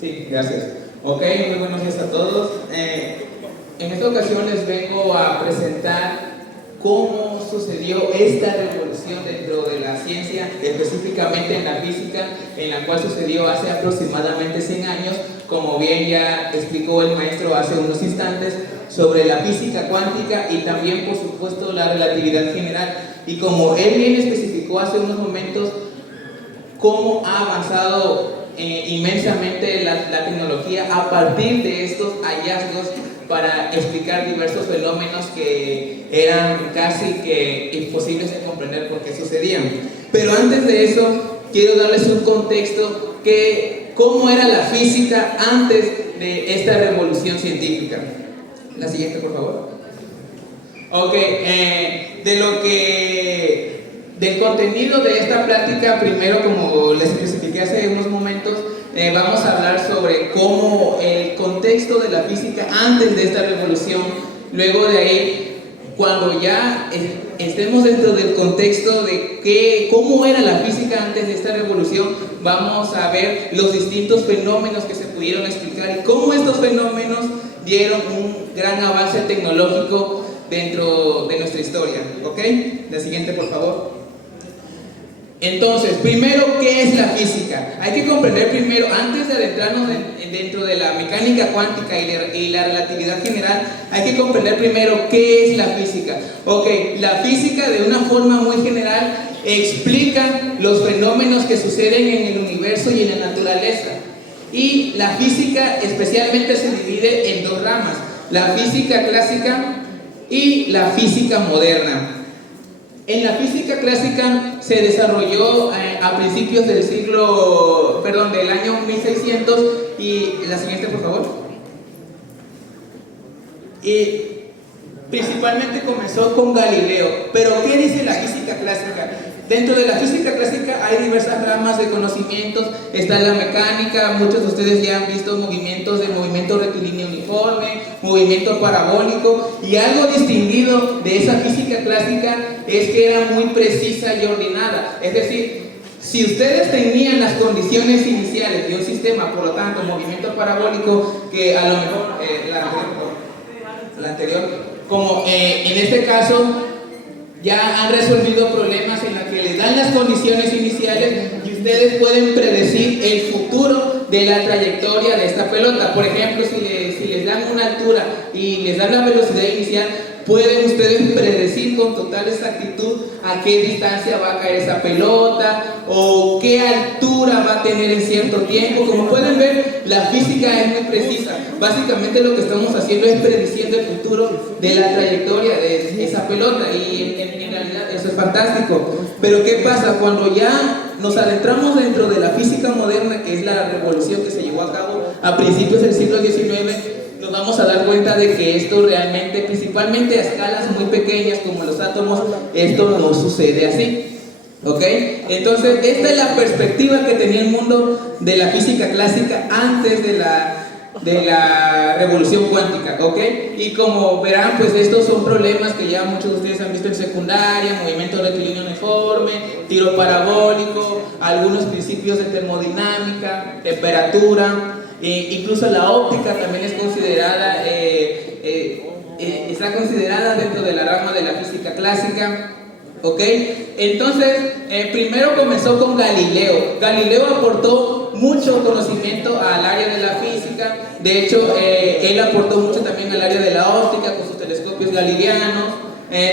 Sí, gracias. Ok, muy buenos días a todos. En esta ocasión les vengo a presentar cómo sucedió esta revolución dentro de la ciencia, específicamente en la física, en la cual sucedió hace aproximadamente 100 años, como bien ya explicó el maestro hace unos instantes, sobre la física cuántica y también, por supuesto, la relatividad general. Y como él bien especificó hace unos momentos, cómo ha avanzado inmensamente la tecnología a partir de estos hallazgos para explicar diversos fenómenos que eran casi que imposibles de comprender por qué sucedían. Pero antes de eso, quiero darles un contexto que cómo era la física antes de esta revolución científica. La siguiente, por favor. Ok, del contenido de esta plática, primero, como les especifiqué hace unos momentos, vamos a hablar sobre cómo el contexto de la física antes de esta revolución. Luego de ahí, cuando ya estemos dentro del contexto de cómo era la física antes de esta revolución, vamos a ver los distintos fenómenos que se pudieron explicar y cómo estos fenómenos dieron un gran avance tecnológico dentro de nuestra historia. ¿Ok? La siguiente, por favor. Entonces, primero, ¿qué es la física? Hay que comprender primero, antes de adentrarnos dentro de la mecánica cuántica y la relatividad general, hay que comprender primero qué es la física. Ok, la física, de una forma muy general, explica los fenómenos que suceden en el universo y en la naturaleza. Y la física especialmente se divide en dos ramas: la física clásica y la física moderna. En la física clásica se desarrolló a principios del del año 1600, y la siguiente, por favor. Y principalmente comenzó con Galileo. Pero ¿qué dice la física clásica? Dentro de la física clásica hay diversas ramas de conocimientos. Está la mecánica, muchos de ustedes ya han visto movimientos de movimiento rectilíneo uniforme, movimiento parabólico, y algo distinguido de esa física clásica es que era muy precisa y ordenada. Es decir, si ustedes tenían las condiciones iniciales de un sistema, por lo tanto, movimiento parabólico, que a lo mejor la anterior, como en este caso, ya han resolvido problemas en los que les dan las condiciones iniciales y ustedes pueden predecir el futuro de la trayectoria de esta pelota. Por ejemplo, si les dan una altura y les dan la velocidad inicial, pueden ustedes predecir con total exactitud a qué distancia va a caer esa pelota o qué altura va a tener en cierto tiempo. Como pueden ver, la física es muy precisa. Básicamente lo que estamos haciendo es prediciendo el futuro de la trayectoria de esa pelota, y en realidad eso es fantástico. Pero ¿qué pasa? Cuando ya nos adentramos dentro de la física moderna, que es la revolución que se llevó a cabo a principios del siglo XIX, nos vamos a dar cuenta de que esto realmente, principalmente a escalas muy pequeñas como los átomos, esto no sucede así. ¿Ok? Entonces, esta es la perspectiva que tenía el mundo de la física clásica antes de la revolución cuántica. ¿Ok? Y como verán, pues estos son problemas que ya muchos de ustedes han visto en secundaria: movimiento rectilíneo uniforme, tiro parabólico, algunos principios de termodinámica, temperatura. Incluso la óptica también es considerada, está considerada dentro de la rama de la física clásica. ¿Ok? Entonces, primero comenzó con Galileo. Galileo aportó mucho conocimiento al área de la física. De hecho, él aportó mucho también al área de la óptica con sus telescopios galileanos.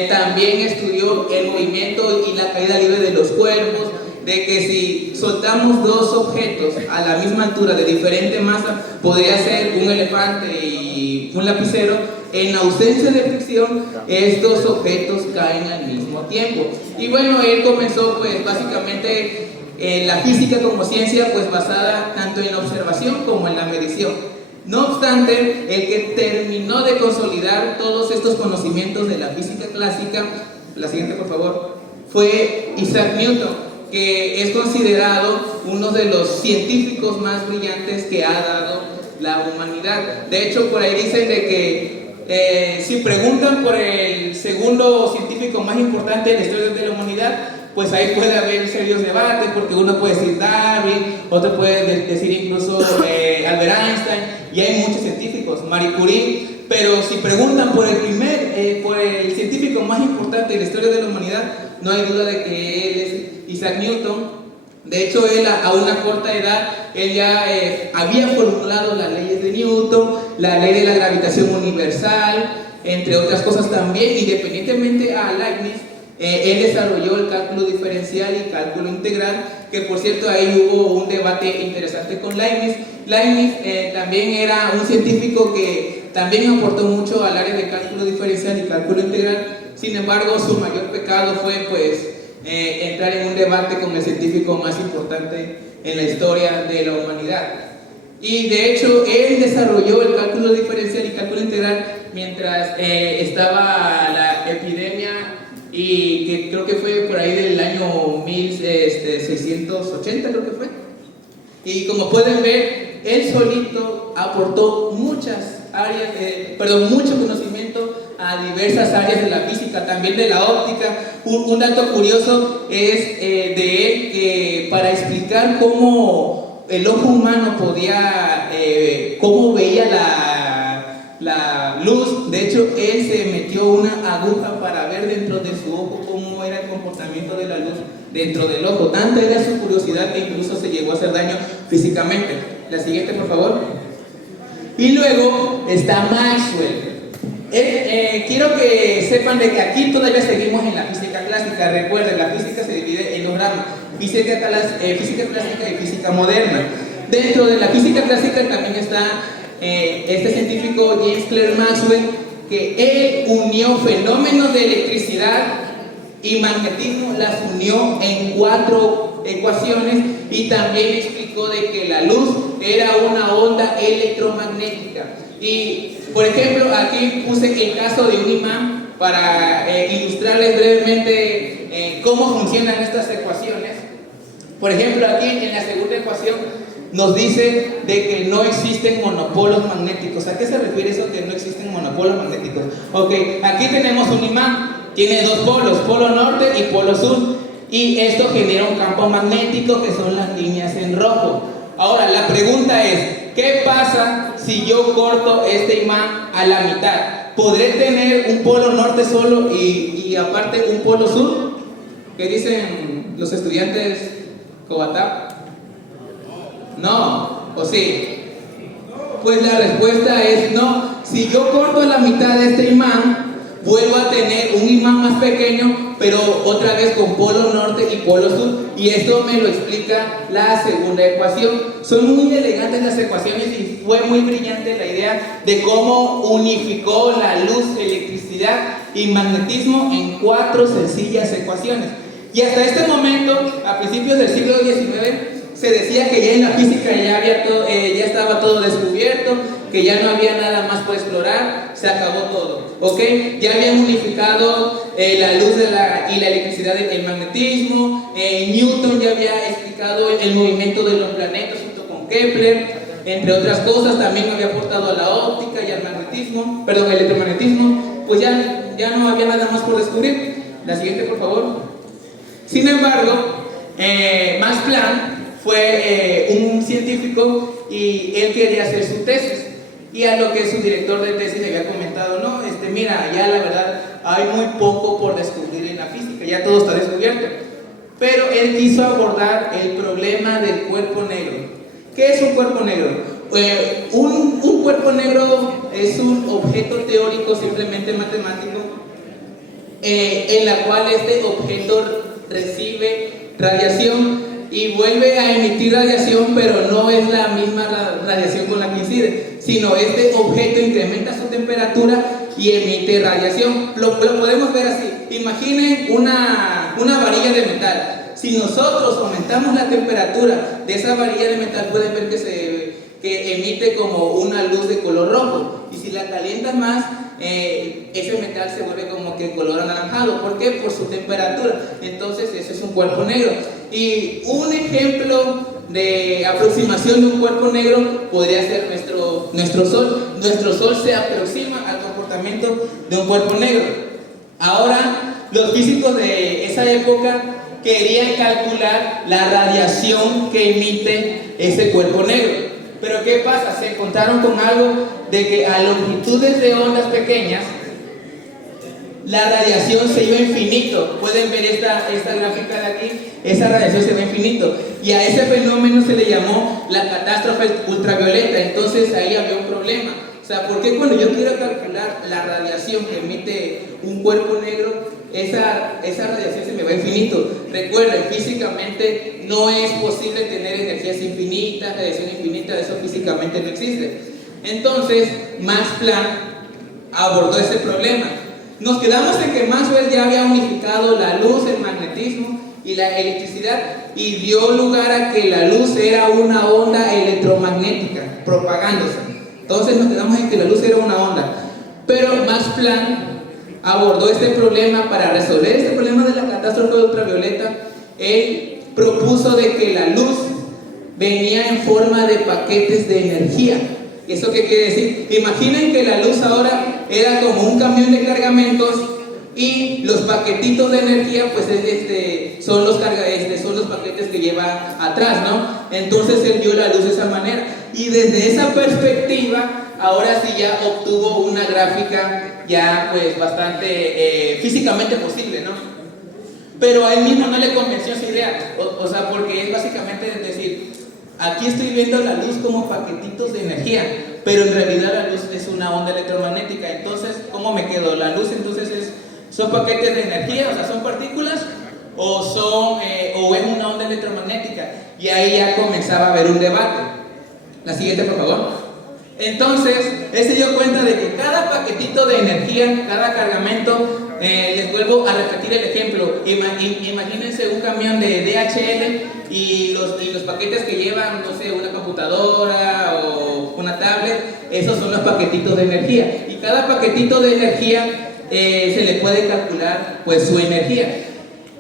También estudió el movimiento y la caída libre de los cuerpos, de que si soltamos dos objetos a la misma altura de diferente masa, podría ser un elefante y un lapicero. En ausencia de fricción, estos objetos caen al mismo tiempo. Y bueno, él comenzó pues básicamente la física como ciencia, pues basada tanto en la observación como en la medición. No obstante, el que terminó de consolidar todos estos conocimientos de la física clásica, la siguiente por favor, fue Isaac Newton, que es considerado uno de los científicos más brillantes que ha dado la humanidad. De hecho, por ahí dicen de que Si preguntan por el segundo científico más importante en la historia de la humanidad, pues ahí puede haber serios debates, porque uno puede decir Darwin, otro puede decir incluso Albert Einstein, y hay muchos científicos, Marie Curie. Pero si preguntan por el científico más importante en la historia de la humanidad, no hay duda de que él es Isaac Newton. De hecho, él a una corta edad, él ya había formulado las leyes de Newton, la ley de la gravitación universal, entre otras cosas también. Independientemente a Leibniz, él desarrolló el cálculo diferencial y cálculo integral, que por cierto ahí hubo un debate interesante con Leibniz. Leibniz también era un científico que también aportó mucho al área de cálculo diferencial y cálculo integral. Sin embargo, su mayor pecado fue pues entrar en un debate con el científico más importante en la historia de la humanidad. Y de hecho, él desarrolló el cálculo diferencial y cálculo integral mientras estaba la epidemia, y que creo que fue por ahí del año 1680, creo que fue. Y como pueden ver, él solito aportó mucho conocimiento a diversas áreas de la física, también de la óptica. Un dato curioso es de él, que para explicar cómo el ojo humano podía, cómo veía la luz, de hecho él se metió una aguja para ver dentro de su ojo cómo era el comportamiento de la luz dentro del ojo. Tanta era su curiosidad que incluso se llegó a hacer daño físicamente. La siguiente, por favor. Y luego está Maxwell. Quiero que sepan de que aquí todavía seguimos en la física clásica. Recuerden, la física se divide en dos ramas: física clásica y física moderna. Dentro de la física clásica también está este científico James Clerk Maxwell, que él unió fenómenos de electricidad y magnetismo, las unió en 4 ecuaciones, y también explicó de que la luz era una onda electromagnética. Y por ejemplo, aquí puse el caso de un imán para ilustrarles brevemente cómo funcionan estas ecuaciones. Por ejemplo, aquí en la segunda ecuación nos dice de que no existen monopolos magnéticos. ¿A qué se refiere eso que no existen monopolos magnéticos? Ok, aquí tenemos un imán, tiene 2 polos, polo norte y polo sur, y esto genera un campo magnético que son las líneas en rojo. Ahora, la pregunta es, ¿qué pasa si yo corto este imán a la mitad? ¿Podré tener un polo norte solo y aparte un polo sur? ¿Qué dicen los estudiantes Cobatap? No, ¿o sí? Pues la respuesta es no. Si yo corto la mitad de este imán, vuelvo a tener un imán más pequeño, pero otra vez con polo norte y polo sur, y esto me lo explica la segunda ecuación. Son muy elegantes las ecuaciones y fue muy brillante la idea de cómo unificó la luz, electricidad y magnetismo en 4 sencillas ecuaciones. Y hasta este momento, a principios del siglo XIX, se decía que ya en la física ya estaba todo descubierto, que ya no había nada más por explorar, se acabó todo, ¿ok? Ya habían unificado la luz y la electricidad del magnetismo. Newton ya había explicado el movimiento de los planetas junto con Kepler, entre otras cosas. También había aportado a la óptica y al electromagnetismo. Pues ya no había nada más por descubrir. La siguiente, por favor. Sin embargo, Max Planck fue un científico y él quería hacer su tesis, y a lo que su director de tesis le había comentado, no, mira, ya la verdad hay muy poco por descubrir en la física, ya todo está descubierto. Pero él quiso abordar el problema del cuerpo negro. ¿Qué es un cuerpo negro? Un cuerpo negro es un objeto teórico simplemente matemático, en la cual este objeto recibe radiación y vuelve a emitir radiación, pero no es la misma radiación con la que incide, sino este objeto incrementa su temperatura y emite radiación. Lo podemos ver así. Imaginen una varilla de metal. Si nosotros aumentamos la temperatura de esa varilla de metal, pueden ver que emite como una luz de color rojo, y si la calientas más, ese metal se vuelve como que color anaranjado. ¿Por qué? Por su temperatura. Entonces eso es un cuerpo negro. Y un ejemplo de aproximación de un cuerpo negro podría ser nuestro Sol. Nuestro Sol se aproxima al comportamiento de un cuerpo negro. Ahora, los físicos de esa época querían calcular la radiación que emite ese cuerpo negro. Pero ¿qué pasa? Se encontraron con algo de que a longitudes de ondas pequeñas, la radiación se iba infinito. Pueden ver esta gráfica de aquí, esa radiación se va infinito. Y a ese fenómeno se le llamó la catástrofe ultravioleta. Entonces ahí había un problema. O sea, ¿por qué cuando yo quiero calcular la radiación que emite un cuerpo negro, esa radiación se me va infinito? Recuerden, físicamente no es posible tener energías infinitas, radiación infinita, eso físicamente no existe. Entonces, Max Planck abordó ese problema. Nos quedamos en que Maxwell ya había unificado la luz, el magnetismo y la electricidad y dio lugar a que la luz era una onda electromagnética propagándose. Entonces nos quedamos en que la luz era una onda. Pero Max Planck abordó este problema. Para resolver este problema de la catástrofe ultravioleta, él propuso de que la luz venía en forma de paquetes de energía. ¿Eso qué quiere decir? Imaginen que la luz ahora era como un camión de cargamentos y los paquetitos de energía pues son los paquetes que lleva atrás, ¿no? Entonces él vio la luz de esa manera y desde esa perspectiva ahora sí ya obtuvo una gráfica ya pues bastante físicamente posible, ¿no? Pero a él mismo no le convenció esa idea, o sea, porque es básicamente decir, aquí estoy viendo la luz como paquetitos de energía, pero en realidad la luz es una onda electromagnética. Entonces, ¿cómo me quedo? La luz entonces son paquetes de energía, o sea, son partículas, o es una onda electromagnética. Y ahí ya comenzaba a haber un debate. La siguiente, por favor. Entonces, él se dio cuenta de que cada paquetito de energía, cada cargamento, les vuelvo a repetir el ejemplo. Imagínense un camión de DHL y los paquetes que llevan, no sé, una computadora o una tablet, esos son los paquetitos de energía. Y cada paquetito de energía se le puede calcular pues su energía.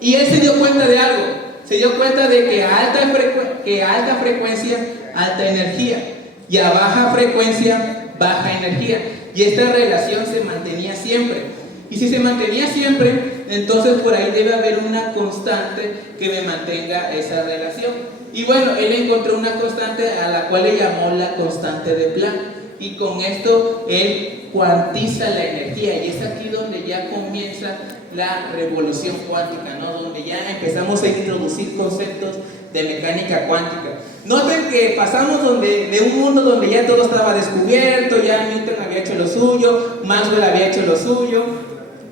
Y él se dio cuenta de algo. Se dio cuenta de que a alta frecuencia, alta energía. Y a baja frecuencia, baja energía. Y esta relación se mantenía siempre. Y si se mantenía siempre, entonces por ahí debe haber una constante que me mantenga esa relación. Y bueno, él encontró una constante a la cual le llamó la constante de Planck. Y con esto él cuantiza la energía. Y es aquí donde ya comienza la revolución cuántica, ¿no? Donde ya empezamos a introducir conceptos de mecánica cuántica. Noten que pasamos de un mundo donde ya todo estaba descubierto, ya Newton había hecho lo suyo, Maxwell había hecho lo suyo,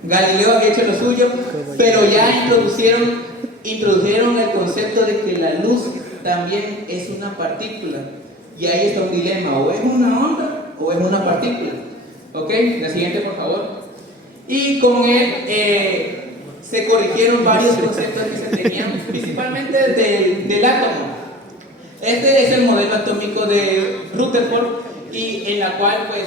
Galileo había hecho lo suyo, pero ya introdujeron el concepto de que la luz también es una partícula. Y ahí está un dilema, o es una onda o es una partícula. ¿Ok? La siguiente, por favor. Y con él se corrigieron varios conceptos que se tenían, principalmente del átomo. Este es el modelo atómico de Rutherford y en la cual pues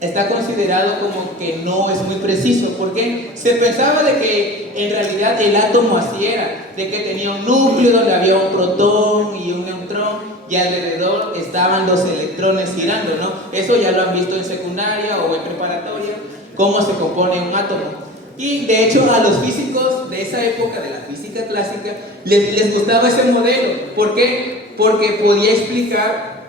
está considerado como que no es muy preciso, porque se pensaba de que en realidad el átomo así era, de que tenía un núcleo donde había un protón y un neutrón y alrededor estaban los electrones girando, ¿no? Eso ya lo han visto en secundaria o en preparatoria, cómo se compone un átomo. Y de hecho a los físicos de esa época, de la física clásica, les gustaba ese modelo. ¿Por qué? Porque podía explicar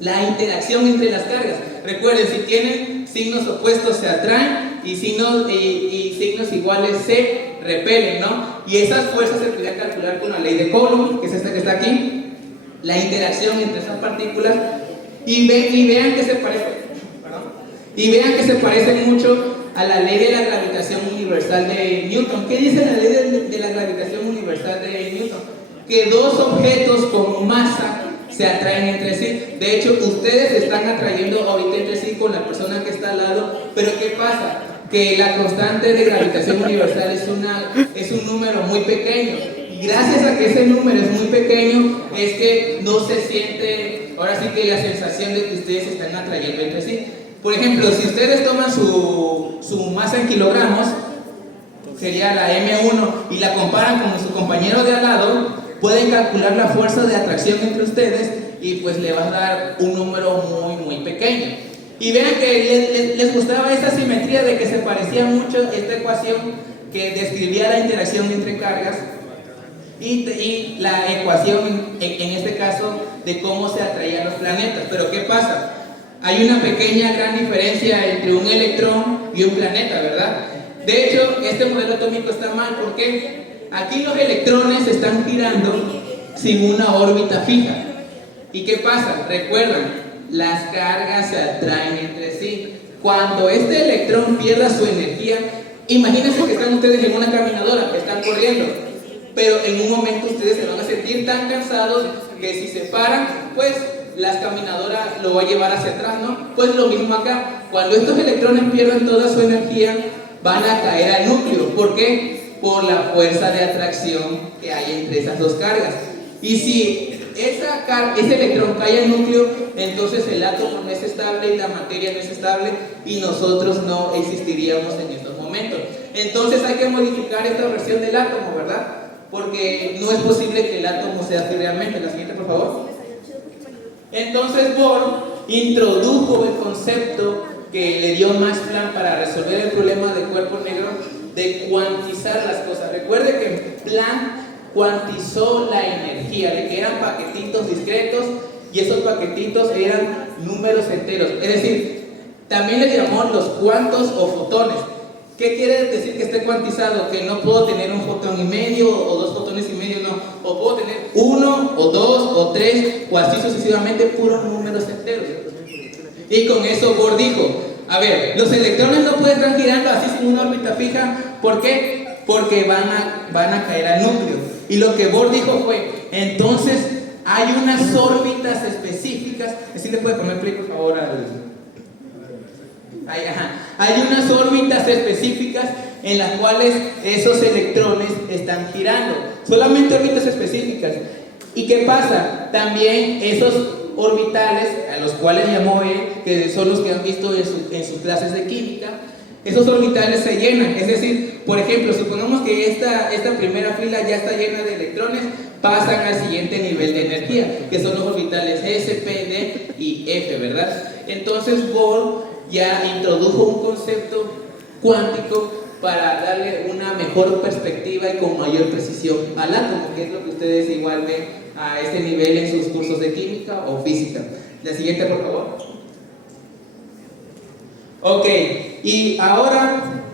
la interacción entre las cargas. Recuerden, si tienen signos opuestos se atraen y signos iguales se repelen, ¿no? Y esas fuerzas se podían calcular con la ley de Coulomb, que es esta que está aquí, la interacción entre esas partículas, y vean que se parecen mucho a la ley de la gravitación universal de Newton. ¿Qué dice la ley de la gravitación universal de Newton? Que dos objetos con masa se atraen entre sí. De hecho, ustedes están atrayendo ahorita entre sí con la persona que está al lado, pero ¿qué pasa? Que la constante de gravitación universal es un número muy pequeño. Y gracias a que ese número es muy pequeño, es que no se siente, ahora sí que la sensación de que ustedes se están atrayendo entre sí. Por ejemplo, si ustedes toman su masa en kilogramos, sería la M1, y la comparan con su compañero de al lado, pueden calcular la fuerza de atracción entre ustedes y pues le va a dar un número muy, muy pequeño. Y vean que les gustaba esa simetría de que se parecía mucho esta ecuación que describía la interacción entre cargas y la ecuación en este caso de cómo se atraían los planetas. Pero ¿qué pasa? Hay una pequeña gran diferencia entre un electrón y un planeta, ¿verdad? De hecho, este modelo atómico está mal porque aquí los electrones están girando sin una órbita fija. ¿Y qué pasa? Recuerdan, las cargas se atraen entre sí. Cuando este electrón pierda su energía, imagínense que están ustedes en una caminadora, que están corriendo, pero en un momento ustedes se van a sentir tan cansados que si se paran, pues la caminadora lo va a llevar hacia atrás, ¿no? Pues lo mismo acá, cuando estos electrones pierdan toda su energía, van a caer al núcleo. ¿Por qué? Por la fuerza de atracción que hay entre esas dos cargas. Y si ese electrón cae al núcleo, entonces el átomo no es estable y la materia no es estable y nosotros no existiríamos en estos momentos. Entonces hay que modificar esta versión del átomo, ¿verdad? Porque no es posible que el átomo sea así realmente. La siguiente, por favor. Entonces Bohr introdujo el concepto que le dio Max Planck para resolver el problema del cuerpo negro, de cuantizar las cosas. Recuerde que Planck cuantizó la energía, de que eran paquetitos discretos y esos paquetitos eran números enteros. Es decir, también le llamó los cuantos o fotones. ¿Qué quiere decir que esté cuantizado? Que no puedo tener un fotón y medio o dos fotones y medio, no. O puedo tener uno o dos o tres o así sucesivamente, puros números enteros. Y con eso Bohr dijo, a ver, los electrones no pueden estar girando así sin una órbita fija. ¿Por qué? Porque van a caer al núcleo. Y lo que Bohr dijo fue, entonces hay unas órbitas específicas. ¿Sí le puede poner play por favor Hay unas órbitas específicas en las cuales esos electrones están girando. Solamente órbitas específicas. ¿Y qué pasa? También esos orbitales, a los cuales llamó él, que son los que han visto en sus clases de química, esos orbitales se llenan. Es decir, por ejemplo, supongamos que esta primera fila ya está llena de electrones, pasan al siguiente nivel de energía, que son los orbitales S, P, D y F, ¿verdad? Entonces Bohr ya introdujo un concepto cuántico para darle una mejor perspectiva y con mayor precisión al átomo, que es lo que ustedes igual ven a este nivel en sus cursos de química o física. La siguiente, por favor. Ok, y ahora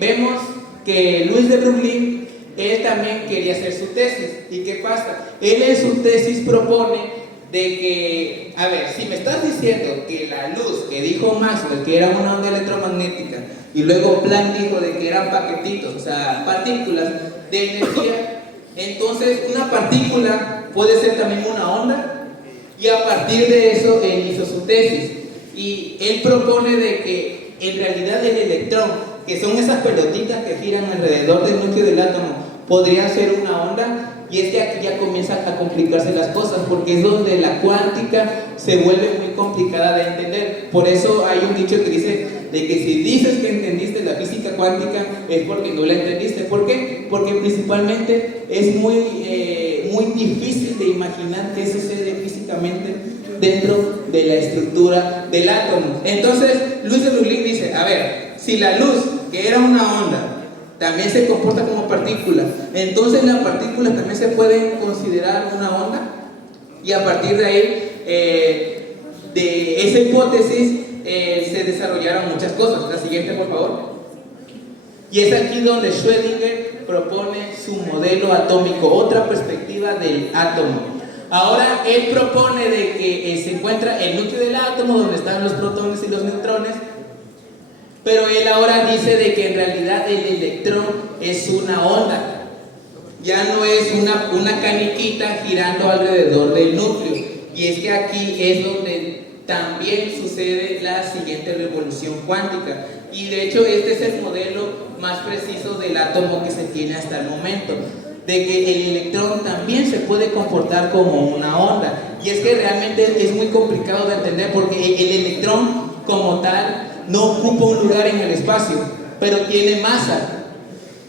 vemos que Luis de Broglie, él también quería hacer su tesis. ¿Y qué pasa? Él en su tesis propone de que, a ver, si me estás diciendo que la luz que dijo Maxwell que era una onda electromagnética y luego Planck dijo de que eran paquetitos, o sea, partículas de energía, entonces una partícula puede ser también una onda. Y a partir de eso él hizo su tesis y él propone de que en realidad el electrón, que son esas pelotitas que giran alrededor del núcleo del átomo, podría ser una onda. Y es que aquí ya comienzan a complicarse las cosas, porque es donde la cuántica se vuelve muy complicada de entender. Por eso hay un dicho que dice de que si dices que entendiste la física cuántica es porque no la entendiste. ¿Por qué? Porque principalmente es muy difícil de imaginar qué sucede físicamente dentro de la estructura del átomo. Entonces Luis de Broglie dice, a ver, si la luz, que era una onda, también se comporta como partícula, entonces las partículas también se pueden considerar una onda. Y a partir de ahí, de esa hipótesis, se desarrollaron muchas cosas. La siguiente, por favor. Y es aquí donde Schrödinger propone su modelo atómico, otra perspectiva del átomo. Ahora él propone de que se encuentra el núcleo del átomo, donde están los protones y los neutrones. Pero él ahora dice de que en realidad el electrón es una onda. Ya no es una caniquita girando alrededor del núcleo. Y es que aquí es donde también sucede la siguiente revolución cuántica. Y de hecho este es el modelo más preciso del átomo que se tiene hasta el momento. De que el electrón también se puede comportar como una onda. Y es que realmente es muy complicado de entender, porque el electrón como tal no ocupa un lugar en el espacio, pero tiene masa.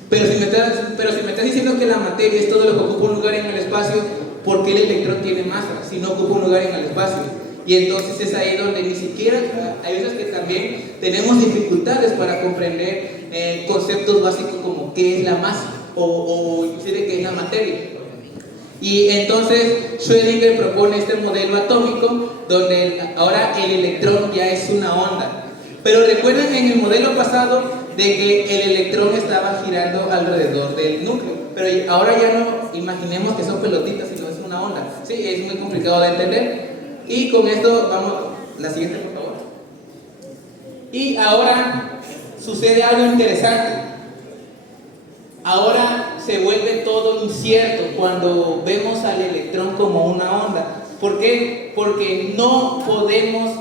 Pero si me estás diciendo que la materia es todo lo que ocupa un lugar en el espacio, ¿por qué el electrón tiene masa si no ocupa un lugar en el espacio? Y entonces es ahí donde ni siquiera, hay veces que también tenemos dificultades para comprender conceptos básicos como qué es la masa o inclusive qué es la materia. Y entonces Schrödinger propone este modelo atómico donde ahora el electrón ya es una onda. Pero recuerden en el modelo pasado de que el electrón estaba girando alrededor del núcleo. Pero ahora ya no imaginemos que son pelotitas, sino es una onda. Sí, es muy complicado de entender. Y con esto vamos, la siguiente por favor. Y ahora sucede algo interesante. Ahora se vuelve todo incierto cuando vemos al electrón como una onda. ¿Por qué? Porque no podemos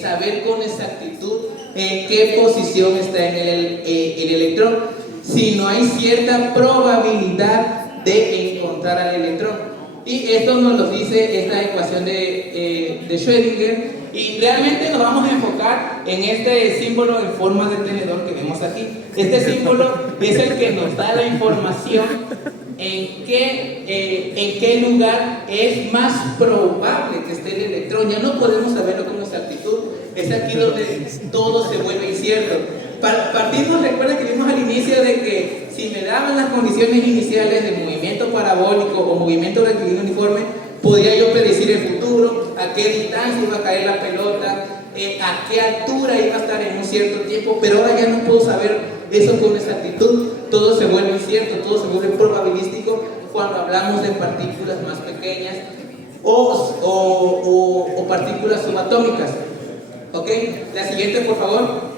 saber con exactitud en qué posición está el electrón, sino hay cierta probabilidad de encontrar al electrón. Y esto nos lo dice esta ecuación de Schrödinger. Y realmente nos vamos a enfocar en este símbolo en forma de tenedor que vemos aquí. Este símbolo es el que nos da la información en qué lugar es más probable que esté el electrón. Ya no podemos saberlo con exactitud. Es aquí donde todo se vuelve incierto. Partimos, recuerda que vimos al inicio de que si me daban las condiciones iniciales de movimiento parabólico o movimiento rectilíneo uniforme, podría yo predecir el futuro, a qué distancia iba a caer la pelota, a qué altura iba a estar en un cierto tiempo, pero ahora ya no puedo saber eso con exactitud. Todo se vuelve incierto, todo se vuelve probabilístico cuando hablamos de partículas más pequeñas o partículas subatómicas. ¿Ok? La siguiente, por favor.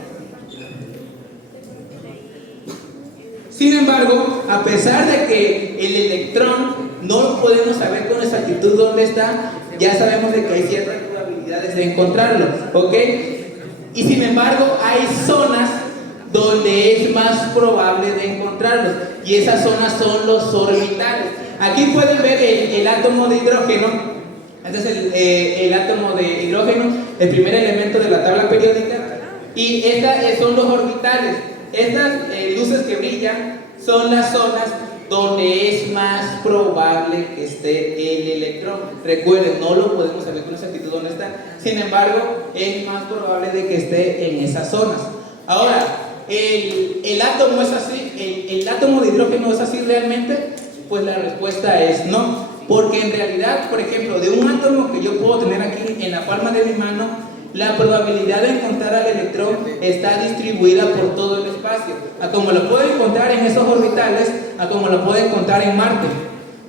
Sin embargo, a pesar de que el electrón no podemos saber con exactitud dónde está, ya sabemos de que hay ciertas probabilidades de encontrarlo, ¿ok? Y sin embargo, hay zonas donde es más probable de encontrarlos, y esas zonas son los orbitales. Aquí pueden ver el átomo de hidrógeno. Este es el átomo de hidrógeno, el primer elemento de la tabla periódica, y estas son los orbitales. Estas luces que brillan son las zonas donde es más probable que esté el electrón. Recuerden, no lo podemos saber con exactitud dónde está, sin embargo, es más probable de que esté en esas zonas. Ahora, ¿el átomo es así? ¿El átomo de hidrógeno es así realmente? Pues la respuesta es no, porque en realidad, por ejemplo, de un átomo que yo puedo tener aquí en la palma de mi mano, la probabilidad de encontrar al electrón está distribuida por todo el espacio, a como lo puedo encontrar en esos orbitales, a como lo puedo encontrar en Marte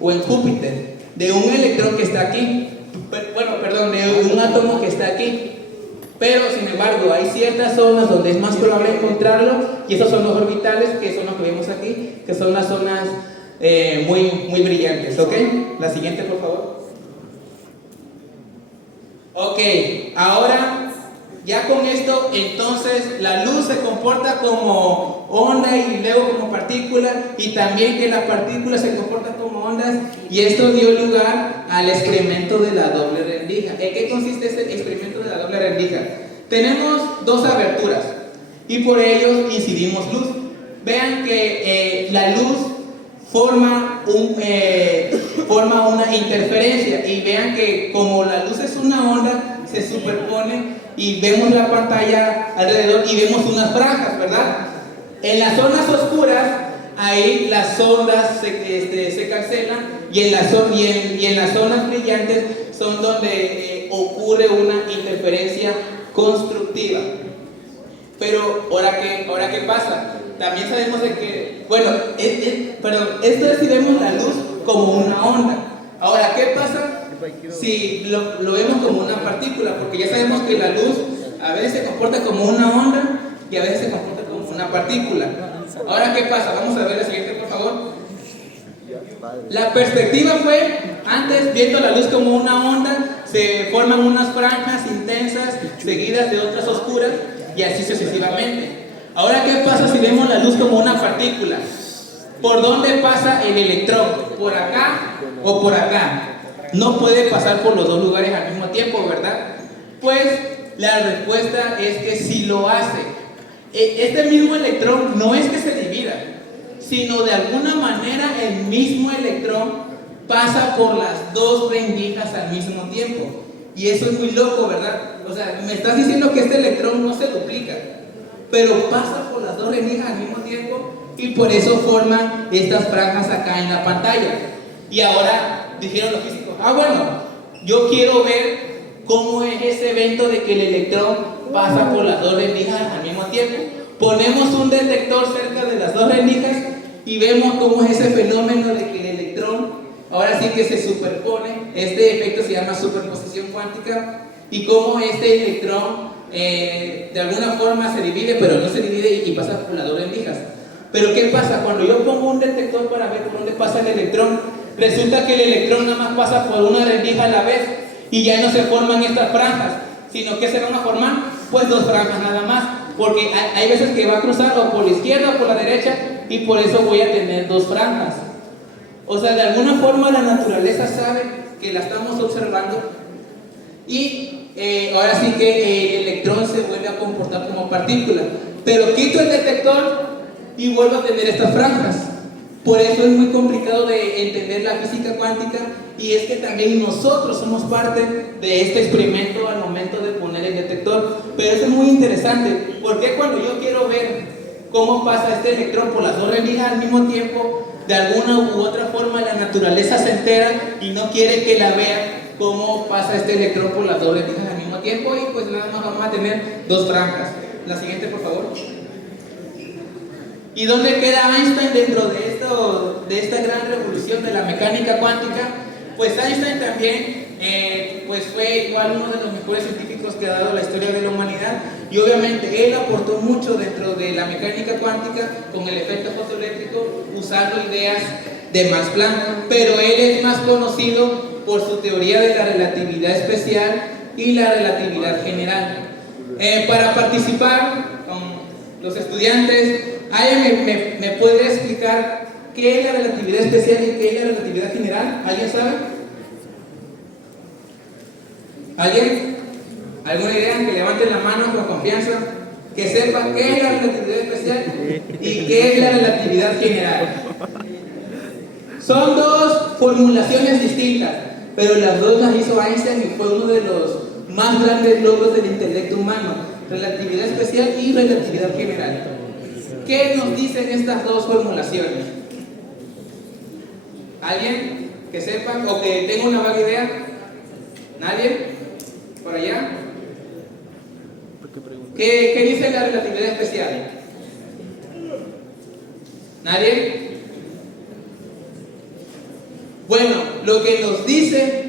o en Júpiter, de un electrón que está aquí, de un átomo que está aquí. Pero sin embargo hay ciertas zonas donde es más probable encontrarlo, y esos son los orbitales, que son los que vemos aquí, que son las zonas muy brillantes. ¿Ok? La siguiente, por favor. Ok, ahora ya con esto, entonces la luz se comporta como onda y luego como partícula, y también que las partículas se comportan como ondas, y esto dio lugar al experimento de la doble rendija. ¿En qué consiste este experimento de la doble rendija? Tenemos dos aberturas y por ello incidimos luz. Vean que la luz forma una interferencia, y vean que como la luz es una onda, se superpone y vemos la pantalla alrededor y vemos unas franjas, ¿verdad? En las zonas oscuras, ahí las ondas se cancelan, y en las zonas brillantes son donde ocurre una interferencia constructiva. Pero ahora qué pasa, también sabemos de que, esto es si vemos la luz como una onda. Ahora, ¿qué pasa si lo vemos como una partícula? Porque ya sabemos que la luz a veces se comporta como una onda y a veces se comporta como una partícula. Ahora, ¿qué pasa? Vamos a ver la siguiente, por favor. La perspectiva fue, antes viendo la luz como una onda, se forman unas franjas intensas seguidas de otras oscuras, y así sucesivamente. Ahora, ¿qué pasa si vemos la luz como una partícula? ¿Por dónde pasa el electrón? ¿Por acá o por acá? No puede pasar por los dos lugares al mismo tiempo, ¿verdad? Pues la respuesta es que sí lo hace. Este mismo electrón no es que se divida, sino de alguna manera el mismo electrón pasa por las dos rendijas al mismo tiempo. Y eso es muy loco, ¿verdad? O sea, me estás diciendo que este electrón no se duplica, pero pasa por las dos rendijas al mismo tiempo y por eso forman estas franjas acá en la pantalla. Y ahora dijeron los físicos, bueno, yo quiero ver cómo es ese evento de que el electrón pasa por las dos rendijas al mismo tiempo. Ponemos un detector cerca de las dos rendijas y vemos cómo es ese fenómeno de que el electrón ahora sí que se superpone. Este efecto se llama superposición cuántica, y cómo este electrón de alguna forma se divide, pero no se divide y pasa por las dos rendijas. Pero ¿qué pasa? Cuando yo pongo un detector para ver por dónde pasa el electrón, resulta que el electrón nada más pasa por una rendija a la vez y ya no se forman estas franjas, sino que se van a formar pues dos franjas nada más, porque hay veces que va a cruzar o por la izquierda o por la derecha, y por eso voy a tener dos franjas. O sea, de alguna forma la naturaleza sabe que la estamos observando, y ahora sí que el electrón se vuelve a comportar como partícula, pero quito el detector y vuelvo a tener estas franjas. Por eso es muy complicado de entender la física cuántica, y es que también nosotros somos parte de este experimento al momento de poner el detector. Pero eso es muy interesante, porque cuando yo quiero ver cómo pasa este electrón por las dos rendijas al mismo tiempo, de alguna u otra forma la naturaleza se entera y no quiere que la vea cómo pasa este electrón por las dos rendijas al mismo tiempo, y pues nada más vamos a tener dos franjas. La siguiente, por favor. ¿Y dónde queda Einstein dentro de esta gran revolución de la mecánica cuántica? Pues Einstein también pues fue igual uno de los mejores científicos que ha dado la historia de la humanidad, y obviamente él aportó mucho dentro de la mecánica cuántica con el efecto fotoeléctrico, usando ideas de Max Planck, pero él es más conocido por su teoría de la relatividad especial y la relatividad general. Para participar con los estudiantes, ¿alguien me puede explicar qué es la relatividad especial y qué es la relatividad general? ¿Alguien sabe? ¿Alguien? ¿Alguna idea? Que levanten la mano con confianza, que sepa qué es la relatividad especial y qué es la relatividad general. Son dos formulaciones distintas, pero las dos las hizo Einstein y fue uno de los más grandes logros del intelecto humano: relatividad especial y relatividad general. ¿Qué nos dicen estas dos formulaciones? ¿Alguien que sepa o que tenga una vaga idea? ¿Nadie? ¿Por allá? ¿Qué dice la relatividad especial? ¿Nadie? Bueno, lo que nos dice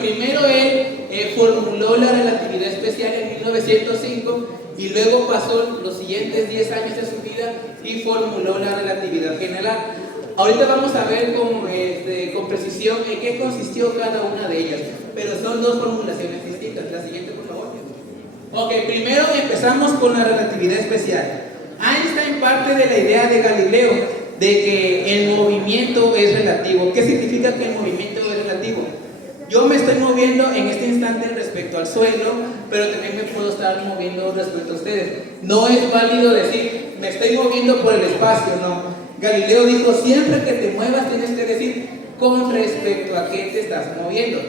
primero él formuló la relatividad especial en 1905, y luego pasó los siguientes 10 años de su vida y formuló la relatividad general. Ahorita vamos a ver con precisión en qué consistió cada una de ellas, pero son dos formulaciones distintas. La siguiente, por favor. Ok, primero empezamos con la relatividad especial. Einstein parte de la idea de Galileo de que el movimiento es relativo. ¿Qué significa que el movimiento es relativo? Yo me estoy moviendo en este instante respecto al suelo, pero también me puedo estar moviendo respecto a ustedes. No es válido decir, me estoy moviendo por el espacio, no. Galileo dijo, siempre que te muevas tienes que decir con respecto a qué te estás moviendo.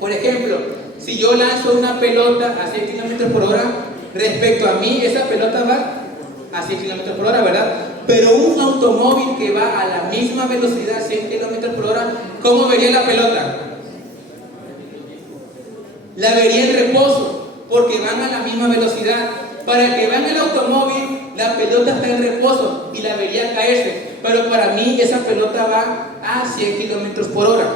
Por ejemplo, si yo lanzo una pelota a 100 km por hora, respecto a mí esa pelota va a 100 km por hora, ¿verdad? Pero un automóvil que va a la misma velocidad, 100 km por hora, ¿cómo vería la pelota? La vería en reposo, porque van a la misma velocidad. Para que vean el automóvil, la pelota está en reposo y la vería caerse, pero para mí esa pelota va a 100 km por hora.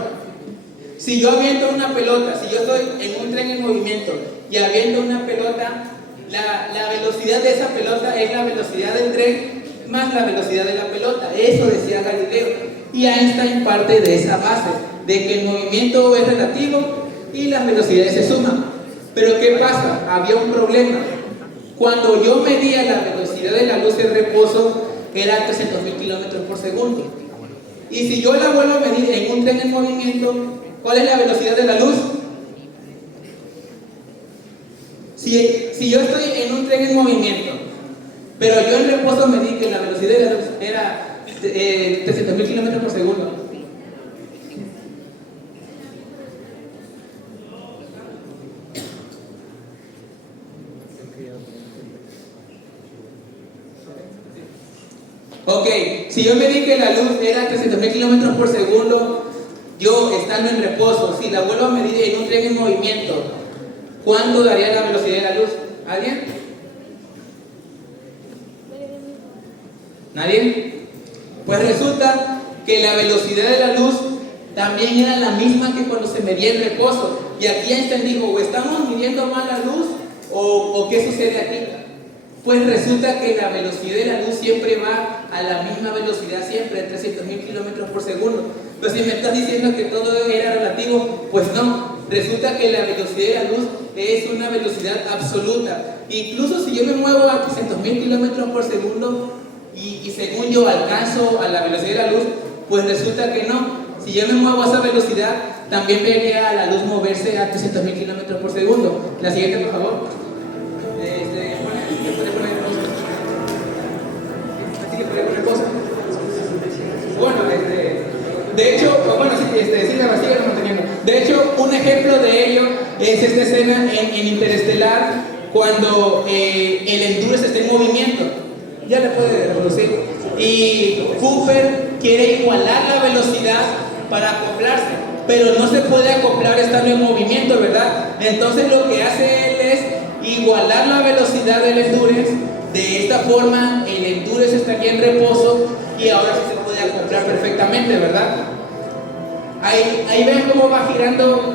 Si yo aviento una pelota, si yo estoy en un tren en movimiento y aviento una pelota, la velocidad de esa pelota es la velocidad del tren más la velocidad de la pelota. Eso decía Galileo, y Einstein parte de esa base, de que el movimiento es relativo y las velocidades se suman. Pero ¿qué pasa? Había un problema. Cuando yo medía la velocidad de la luz en reposo, era 300.000 kilómetros por segundo. Y si yo la vuelvo a medir en un tren en movimiento, ¿cuál es la velocidad de la luz? Si yo estoy en un tren en movimiento, pero yo en reposo medí que la velocidad de la luz era 300.000 kilómetros por segundo, Ok, si yo me di que la luz era 300.000 kilómetros por segundo, yo estando en reposo, si la vuelvo a medir en un tren en movimiento, ¿cuánto daría la velocidad de la luz? ¿Alguien? ¿Nadie? Pues resulta que la velocidad de la luz también era la misma que cuando se medía en reposo. Y aquí Einstein dijo, o estamos midiendo mal la luz, o ¿qué sucede aquí? Pues resulta que la velocidad de la luz siempre va a la misma velocidad, siempre, 300.000 kilómetros por segundo. Pero si me estás diciendo que todo era relativo, pues no. Resulta que la velocidad de la luz es una velocidad absoluta. Incluso si yo me muevo a 300.000 kilómetros por segundo y según yo alcanzo a la velocidad de la luz, pues resulta que no. Si yo me muevo a esa velocidad, también vería a la luz moverse a 300.000 kilómetros por segundo. La siguiente, por favor. Bueno, de hecho, bueno, sí, la sigue manteniendo. De hecho, un ejemplo de ello es esta escena en Interestelar, cuando el Endurance está en movimiento. Ya le puede reproducir. Y Cooper quiere igualar la velocidad para acoplarse, pero no se puede acoplar estando en movimiento, ¿verdad? Entonces lo que hace él es igualar la velocidad del Endurance. De esta forma, el Endurance estaría en reposo y ahora sí se puede acoplar perfectamente, ¿verdad? Ahí ven cómo va girando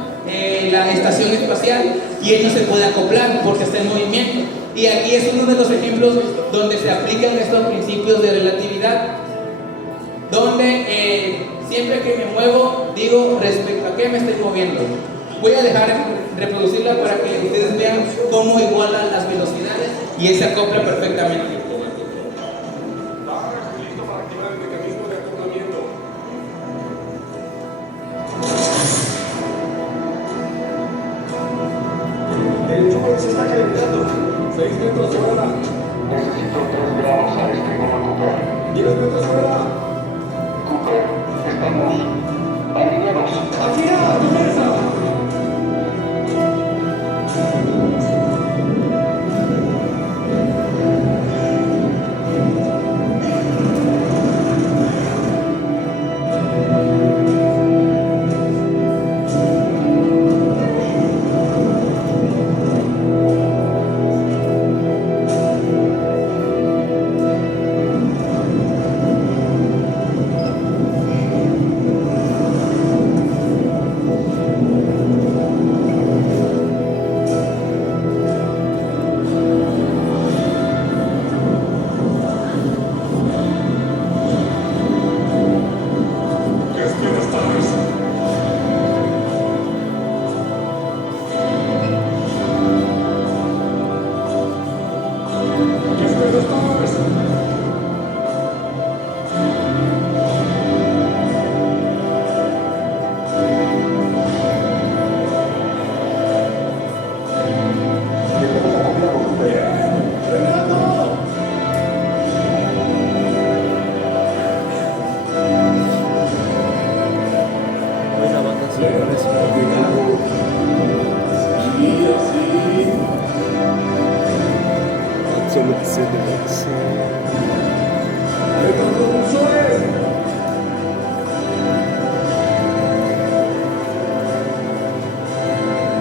la estación espacial y él no se puede acoplar porque está en movimiento. Y aquí es uno de los ejemplos donde se aplican estos principios de relatividad, donde siempre que me muevo digo respecto a qué me estoy moviendo. Voy a dejar reproducirla para que ustedes vean cómo igualan las velocidades y él se acopla perfectamente. Listo para activar el mecanismo de acoplamiento. El tubo se está calentando. 6 metros por hora. Necesito 3 grados al extremo de Cooper. 10 metros por hora. Cooper, estamos alineados. ¡Afina tu mesa!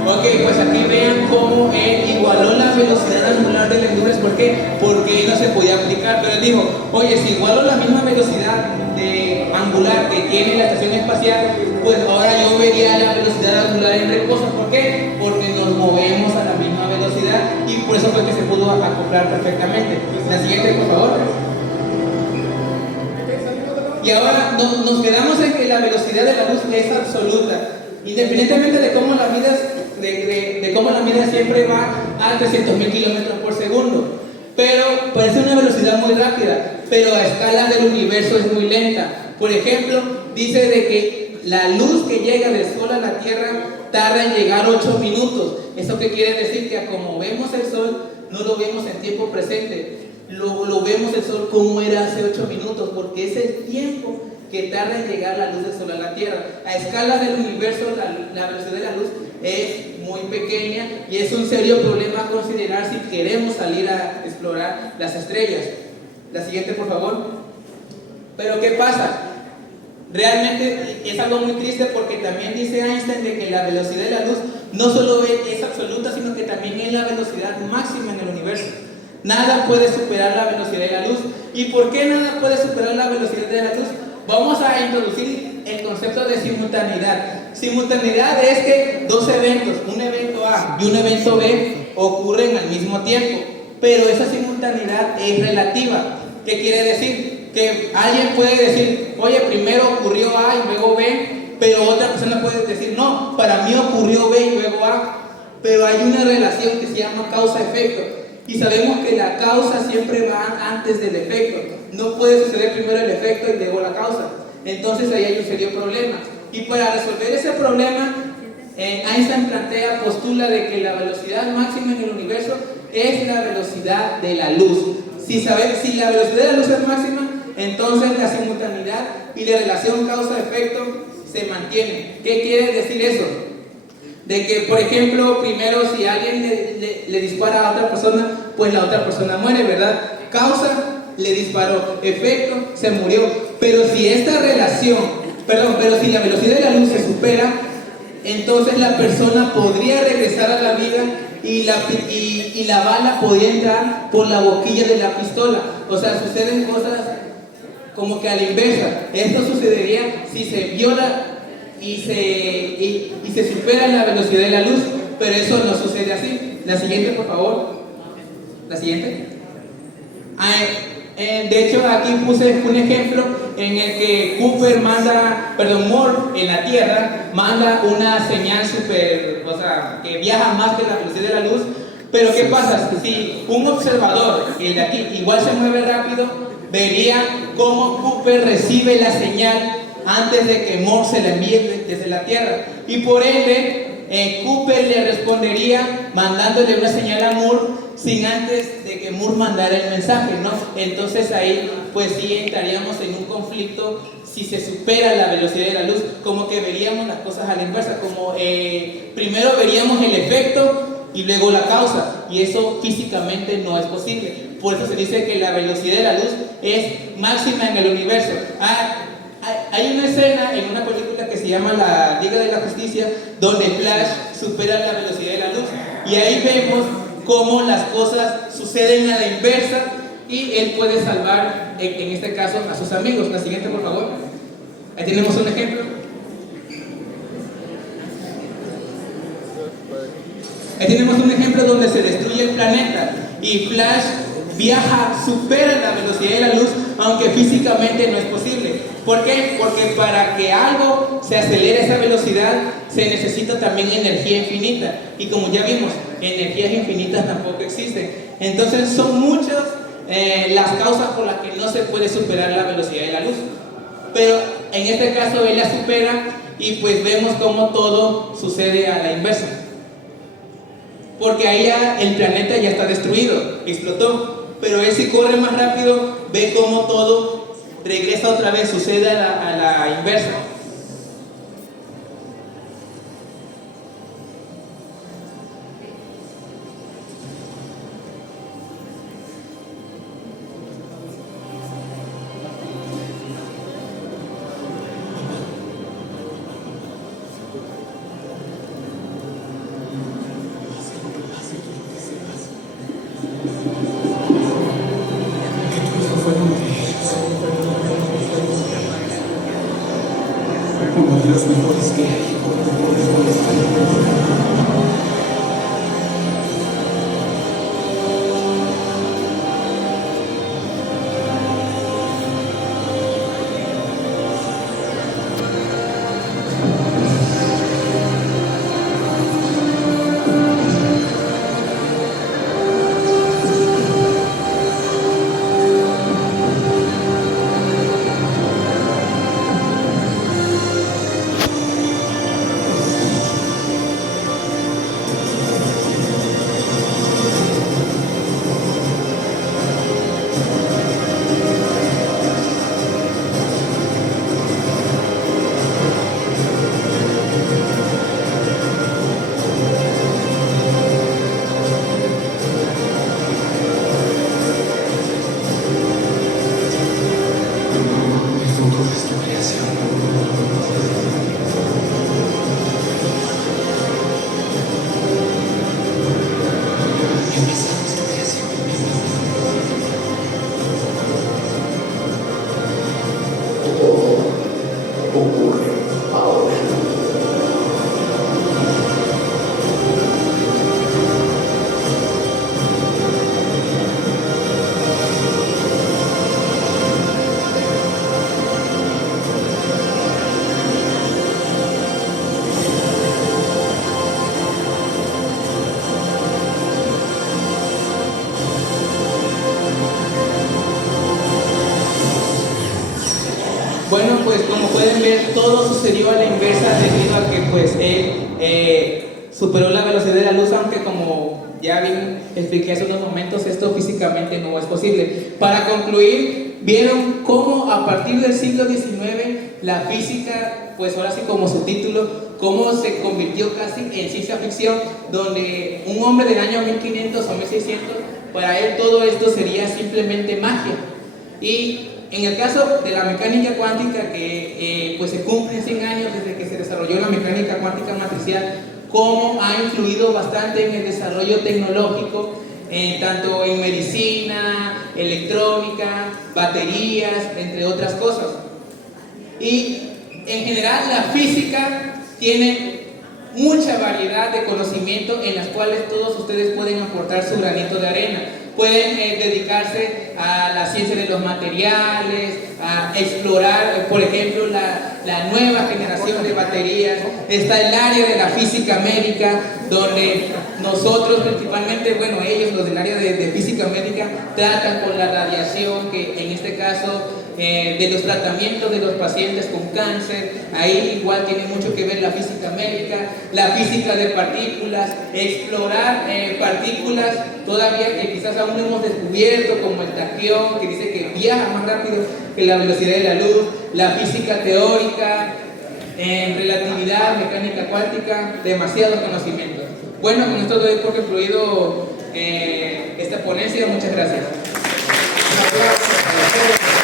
Ok, pues aquí vean cómo él igualó la velocidad angular del Endurance. ¿Por qué? Porque él no se podía aplicar, pero él dijo, oye, si igualo la misma velocidad angular que tiene la estación espacial, pues ahora yo vería la velocidad angular en reposo. ¿Por qué? Porque nos movemos a la misma velocidad y por eso fue que se pudo acoplar perfectamente. La siguiente, por favor. Y ahora nos quedamos en que la velocidad de la luz es absoluta, independientemente de cómo la midas, de cómo la midas siempre va a 300.000 kilómetros por segundo. Pero parece una velocidad muy rápida, pero a escala del universo es muy lenta. Por ejemplo, dice de que la luz que llega del Sol a la Tierra tarda en llegar 8 minutos. ¿Eso qué quiere decir? Que como vemos el Sol, no lo vemos en tiempo presente. Lo vemos el Sol como era hace 8 minutos, porque es el tiempo que tarda en llegar la luz del Sol a la Tierra. A escala del universo, la velocidad de la luz es muy pequeña y es un serio problema a considerar si queremos salir a explorar las estrellas. La siguiente, por favor. Pero ¿qué pasa? Realmente es algo muy triste porque también dice Einstein de que la velocidad de la luz no solo es absoluta, sino que también es la velocidad máxima en el universo. Nada puede superar la velocidad de la luz. ¿Y por qué nada puede superar la velocidad de la luz? Vamos a introducir el concepto de simultaneidad. Simultaneidad es que dos eventos, un evento A y un evento B, ocurren al mismo tiempo, pero esa simultaneidad es relativa. ¿Qué quiere decir? Que alguien puede decir, oye, primero ocurrió A y luego B, pero otra persona puede decir, no, para mí ocurrió B y luego A. Pero hay una relación que se llama causa-efecto, y sabemos que la causa siempre va antes del efecto. No puede suceder primero el efecto y luego la causa. Entonces ahí hay un serio problema. Y para resolver ese problema, Einstein postula de que la velocidad máxima en el universo es la velocidad de la luz. Si la velocidad de la luz es máxima, entonces la simultaneidad y la relación causa-efecto se mantienen. ¿Qué quiere decir eso? De que, por ejemplo, primero si alguien le dispara a otra persona, pues la otra persona muere, ¿verdad? Causa, le disparó, efecto, se murió. Pero si esta relación, pero si la velocidad de la luz se supera, entonces la persona podría regresar a la vida y la bala podría entrar por la boquilla de la pistola. O sea, suceden cosas como que a la inversa. Esto sucedería si se viola y se supera la velocidad de la luz, pero eso no sucede así. La siguiente, por favor. La siguiente. De hecho, aquí puse un ejemplo en el que Moore en la Tierra manda una señal que viaja más que la velocidad de la luz. Pero ¿qué pasa? Si un observador, el de aquí, igual se mueve rápido, vería cómo Cooper recibe la señal antes de que Moore se la envíe desde la Tierra. Y por ende, Cooper le respondería mandándole una señal a Moore sin antes de que Moore mandara el mensaje, ¿no? Entonces ahí pues sí entraríamos en un conflicto si se supera la velocidad de la luz, como que veríamos las cosas a la inversa, como primero veríamos el efecto y luego la causa, y eso físicamente no es posible. Por eso se dice que la velocidad de la luz es máxima en el universo. Hay una escena en una película que se llama La Liga de la Justicia, donde Flash supera la velocidad de la luz, y ahí vemos cómo las cosas suceden a la inversa y él puede salvar, en este caso, a sus amigos. La siguiente, por favor. Ahí tenemos un ejemplo. Ahí tenemos un ejemplo donde se destruye el planeta y Flash supera la velocidad de la luz, aunque físicamente no es posible. ¿Por qué? Porque para que algo se acelere a esa velocidad se necesita también energía infinita, y como ya vimos, energías infinitas tampoco existen. Entonces son muchas las causas por las que no se puede superar la velocidad de la luz, pero en este caso él la supera, y pues vemos cómo todo sucede a la inversa, porque ahí el planeta ya está destruido, explotó. Pero él, si corre más rápido, ve cómo todo regresa otra vez, sucede a la inversa. Uno de los mejores que hay. Bueno, pues como pueden ver, todo sucedió a la inversa debido a que pues él superó la velocidad de la luz, aunque como ya bien expliqué hace unos momentos, esto físicamente no es posible. Para concluir, vieron cómo a partir del siglo XIX la física, pues ahora sí como su título, cómo se convirtió casi en ciencia ficción, donde un hombre del año 1500 o 1600, para él todo esto sería simplemente magia. Y en el caso de la mecánica cuántica, que pues se cumplen 100 años desde que se desarrolló la mecánica cuántica matricial, cómo ha influido bastante en el desarrollo tecnológico, tanto en medicina, electrónica, baterías, entre otras cosas. Y en general la física tiene mucha variedad de conocimientos en las cuales todos ustedes pueden aportar su granito de arena. Pueden dedicarse a la ciencia de los materiales, a explorar, por ejemplo, la nueva generación de baterías. Está el área de la física médica, donde nosotros principalmente, bueno, ellos, los del área de física médica, tratan con la radiación, que en este caso de los tratamientos de los pacientes con cáncer. Ahí igual tiene mucho que ver la física médica, la física de partículas, explorar partículas todavía que quizás aún no hemos descubierto, como el taquión, que dice que viaja más rápido que la velocidad de la luz, la física teórica, relatividad, mecánica cuántica, demasiados conocimientos. Bueno, con esto doy por concluido esta ponencia. Muchas gracias. Un aplauso para todos.